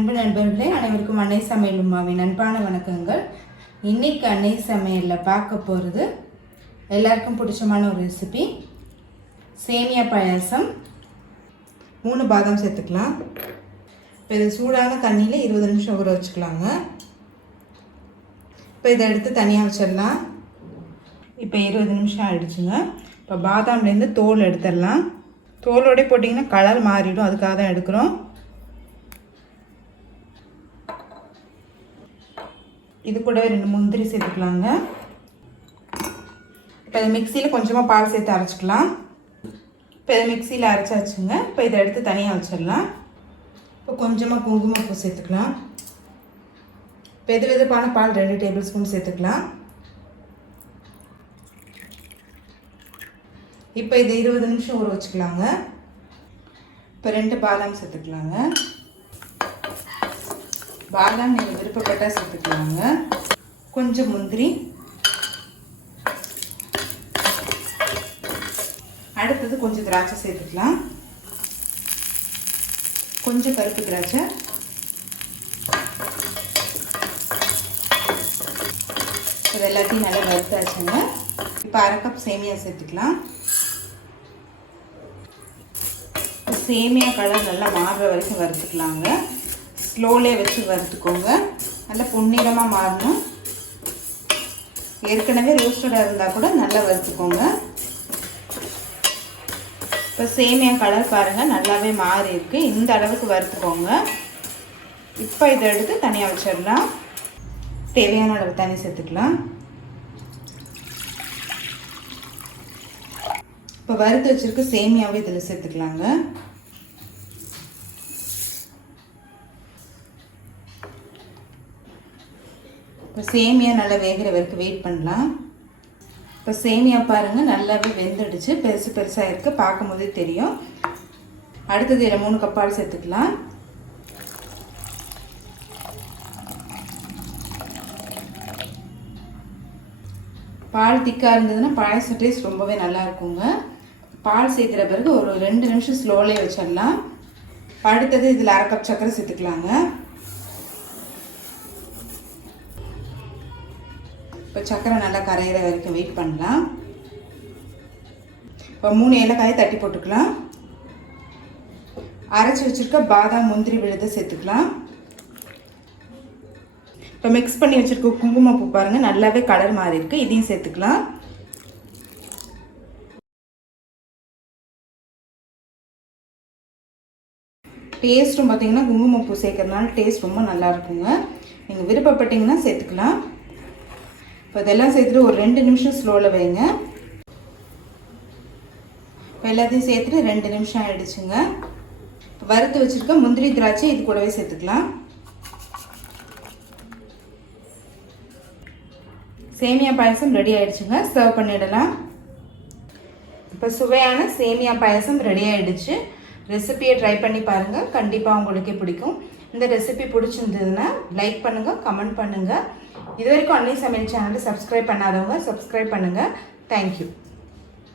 அன்பு நண்பர்களே, அனைவருக்கும் அன்னை சமையல் உமாவின் அன்பான வணக்கங்கள். இன்னைக்கு அன்னை சமையலில் பார்க்க போகிறது எல்லாருக்கும் பிடிச்சமான ஒரு ரெசிபி, சேமியா பாயாசம். 3 பாதாம் சேர்த்துக்கலாம். இப்போ இது சூடான தண்ணியில் 20 நிமிஷம் ஊற வச்சுக்கலாங்க. இப்போ இதை எடுத்து தனியாக வச்சிடலாம். இப்போ 20 நிமிஷம் ஆகிடுச்சுங்க. இப்போ பாதாம்லேருந்து தோல் எடுத்துடலாம். தோலோடய போட்டிங்கன்னா கலர் மாறிடும், அதுக்காக தான் எடுக்கிறோம். இது கூடவே 2 முந்திரி சேர்த்துக்கலாங்க. இப்போ இதை மிக்சியில் கொஞ்சமாக பால் சேர்த்து அரைச்சிக்கலாம். இப்போ இதை மிக்சியில் அரைச்சாச்சுங்க. இப்போ இதை எடுத்து தனியாக வச்சிடலாம். இப்போ கொஞ்சமாக குங்குமப்பூ சேர்த்துக்கலாம். வெது வெதுப்பான பால் 2 டேபிள் ஸ்பூன் சேர்த்துக்கலாம். இப்போ இது 20 நிமிஷம் ஊற வச்சுக்கலாங்க. இப்போ 2 பாதாம் சேர்த்துக்கலாங்க. பாதாம் நீங்கள் விருப்பப்பட்டால் சேர்த்துக்கலாங்க. கொஞ்சம் முந்திரி, அடுத்தது கொஞ்சம் திராட்சை சேர்த்துக்கலாம். கொஞ்சம் கருப்பு திராட்சை, இது எல்லாத்தையும் நல்லா வறுத்தாச்சுங்க. இப்போ 1/2 கப் சேமியா சேர்த்துக்கலாம். சேமியா கலர் நல்லா மாறுற வரைக்கும் வறுத்துக்கலாங்க. ஸ்லோலே வச்சு வறுத்துக்கோங்க. நல்லா பொன்னிறமாக மாறணும். ஏற்கனவே ரோஸ்டடாக இருந்தால் கூட நல்லா வறுத்துக்கோங்க. இப்போ சேமியா கலர் பாருங்கள் நல்லாவே மாறி இருக்குது. இந்த அளவுக்கு வறுத்துக்கோங்க. இப்போ இதை எடுத்து தனியாக வச்சிடலாம். தேவையான அளவு தண்ணி சேர்த்துக்கலாம். இப்போ வறுத்து வச்சுருக்க சேமியாவே இதில் சேர்த்துக்கலாங்க. இப்போ சேமியா நல்லா வேகிற வரைக்கும் வெயிட் பண்ணலாம். இப்போ சேமியா பாருங்கள் நல்லாவே வெந்துடுச்சு, பெருசு பெருசாக இருக்குது, பார்க்கும் போதே தெரியும். அடுத்தது இதில் 3 கப் பால் சேர்த்துக்கலாம். பால் திக்காக இருந்ததுன்னா பாயச டேஸ்ட் ரொம்பவே நல்லா இருக்குங்க. பால் சேர்க்குற பிறகு ஒரு 2 நிமிஷம் ஸ்லோலே வச்சிடலாம். அடுத்தது இதில் 1/2 கப் சர்க்கரை சேர்த்துக்கலாங்க. இப்போ சர்க்கரை நல்லா கரையிற வரைக்கும் வெயிட் பண்ணலாம். இப்போ 3 ஏலக்காயை தட்டி போட்டுக்கலாம். அரைச்சி வச்சுருக்க பாதாம் முந்திரி விழுதை சேர்த்துக்கலாம். இப்போ மிக்ஸ் பண்ணி வச்சுருக்க குங்குமப்பூ பாருங்கள் நல்லாவே கலர் மாறி இருக்குது, இதையும் சேர்த்துக்கலாம். டேஸ்ட்டும் பார்த்தீங்கன்னா குங்குமப்பூ சேர்க்கறதுனால டேஸ்ட் ரொம்ப நல்லா இருக்குங்க. நீங்கள் விருப்பப்பட்டீங்கன்னா சேர்த்துக்கலாம். இப்போ இதெல்லாம் சேர்த்துட்டு ஒரு 2 நிமிஷம் ஸ்லோவில் வைங்க. இப்போ எல்லாத்தையும் சேர்த்துட்டு 2 நிமிஷம் ஆகிடுச்சுங்க. வறுத்து வச்சுருக்க முந்திரி திராட்சை இது கூடவே சேர்த்துக்கலாம். சேமியா பாயசம் ரெடி ஆகிடுச்சுங்க. சர்வ் பண்ணிடலாம். இப்போ சுவையான சேமியா பாயசம் ரெடி ஆகிடுச்சு. ரெசிபியை ட்ரை பண்ணி பாருங்கள், கண்டிப்பாக உங்களுக்கே பிடிக்கும். இந்த ரெசிபி பிடிச்சிருந்ததுன்னா லைக் பண்ணுங்கள், கமெண்ட் பண்ணுங்கள். இது வரைக்கும் அன்னை சமையல் சேனலை சப்ஸ்கிரைப் பண்ணாதவங்க சப்ஸ்கிரைப் பண்ணுங்கள். தேங்க்யூ.